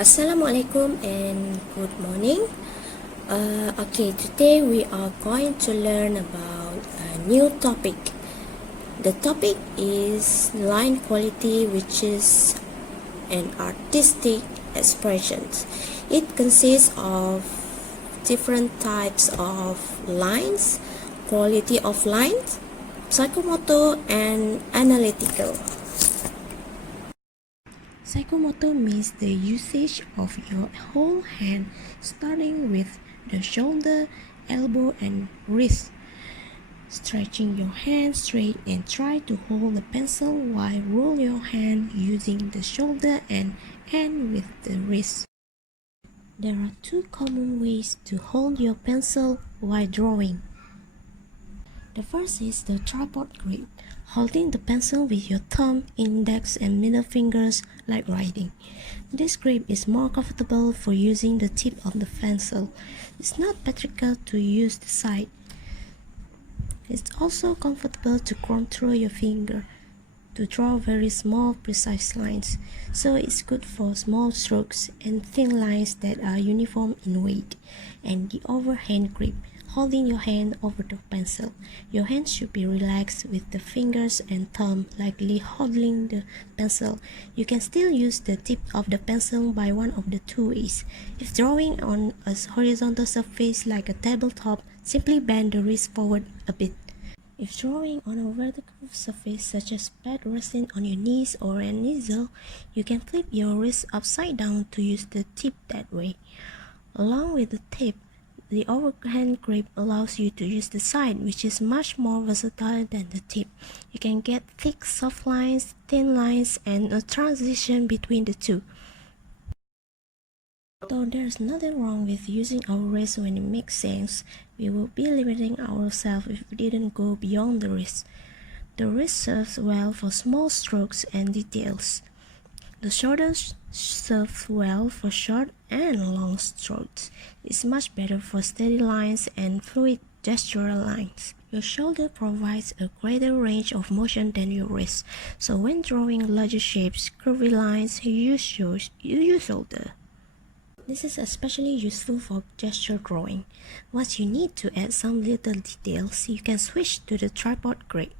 Assalamualaikum and good morning. Today we are going to learn about a new topic. The topic is line quality, which is an artistic expression. It consists of different types of lines, quality of lines, psychomotor, and analytical. Psychomotor means the usage of your whole hand, starting with the shoulder, elbow, and wrist. Stretching your hand straight and try to hold the pencil while roll your hand using the shoulder and end with the wrist. There are two common ways to hold your pencil while drawing. The first is the tripod grip, holding the pencil with your thumb, index, and middle fingers like writing. This grip is more comfortable for using the tip of the pencil. It's not practical to use the side. It's also comfortable to control your finger to draw very small, precise lines, so it's good for small strokes and thin lines that are uniform in weight. And the overhand grip, holding your hand over the pencil. Your hand should be relaxed with the fingers and thumb lightly holding the pencil. You can still use the tip of the pencil by one of the two ways. If drawing on a horizontal surface like a tabletop, simply bend the wrist forward a bit. If drawing on a vertical surface such as pad resting on your knees or an easel, you can flip your wrist upside down to use the tip that way. Along with the tip, the overhand grip allows you to use the side, which is much more versatile than the tip. You can get thick, soft lines, thin lines, and a transition between the two. Though there's nothing wrong with using our wrist when it makes sense, we would be limiting ourselves if we didn't go beyond the wrist. The wrist serves well for small strokes and details. The shoulder serves well for short and long strokes. It's much better for steady lines and fluid gestural lines. Your shoulder provides a greater range of motion than your wrist, so when drawing larger shapes, curvy lines, you use your shoulder. This is especially useful for gesture drawing. Once you need to add some little details, you can switch to the tripod grip.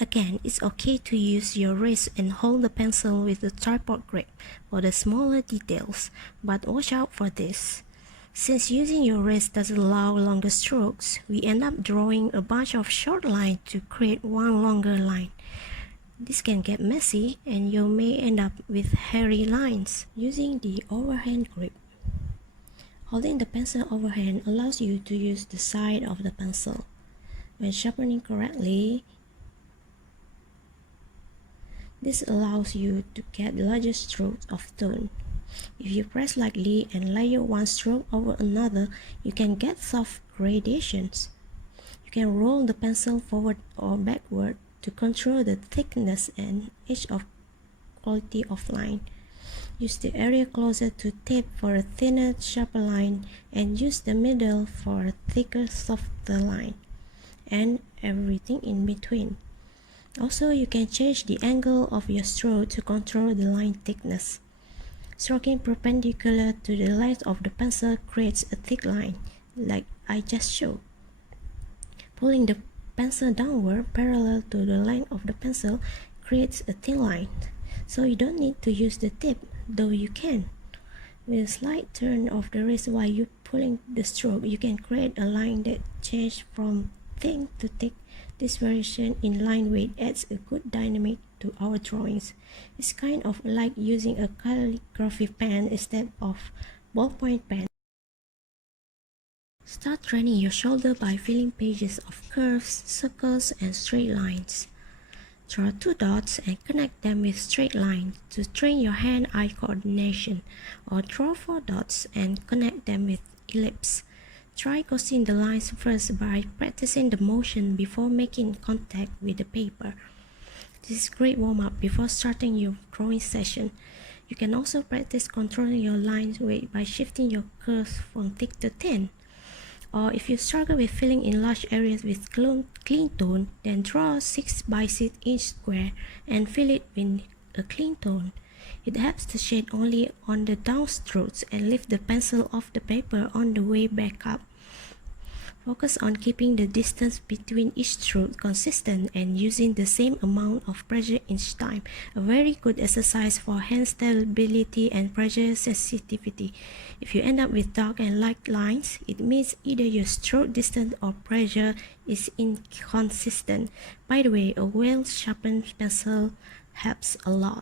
Again, it's okay to use your wrist and hold the pencil with the tripod grip for the smaller details, but watch out for this. Since using your wrist doesn't allow longer strokes, we end up drawing a bunch of short lines to create one longer line. This can get messy and you may end up with hairy lines. Using the overhand grip. Holding the pencil overhand allows you to use the side of the pencil. When sharpening correctly, this allows you to get larger strokes of tone. If you press lightly and layer one stroke over another, you can get soft gradations. You can roll the pencil forward or backward to control the thickness and edge of quality of line. Use the area closer to tip for a thinner, sharper line, and use the middle for a thicker, softer line, and everything in between. Also, you can change the angle of your stroke to control the line thickness. Stroking perpendicular to the length of the pencil creates a thick line, like I just showed. Pulling the pencil downward parallel to the length of the pencil creates a thin line, so you don't need to use the tip, though you can. With a slight turn of the wrist while you're pulling the stroke, you can create a line that changes from thin to thick. This variation in line weight adds a good dynamic to our drawings. It's kind of like using a calligraphy pen instead of ballpoint pen. Start training your shoulder by filling pages of curves, circles, and straight lines. Draw two dots and connect them with straight lines to train your hand-eye coordination, or draw four dots and connect them with ellipse. Try crossing the lines first by practicing the motion before making contact with the paper. This is a great warm-up before starting your drawing session. You can also practice controlling your line weight by shifting your curves from thick to thin. Or if you struggle with filling in large areas with clean tone, then draw a 6 by 6 inch square and fill it with a clean tone. It helps to shade only on the down strokes and lift the pencil off the paper on the way back up. Focus on keeping the distance between each stroke consistent and using the same amount of pressure each time. A very good exercise for hand stability and pressure sensitivity. If you end up with dark and light lines, it means either your stroke distance or pressure is inconsistent. By the way, a well-sharpened pencil helps a lot.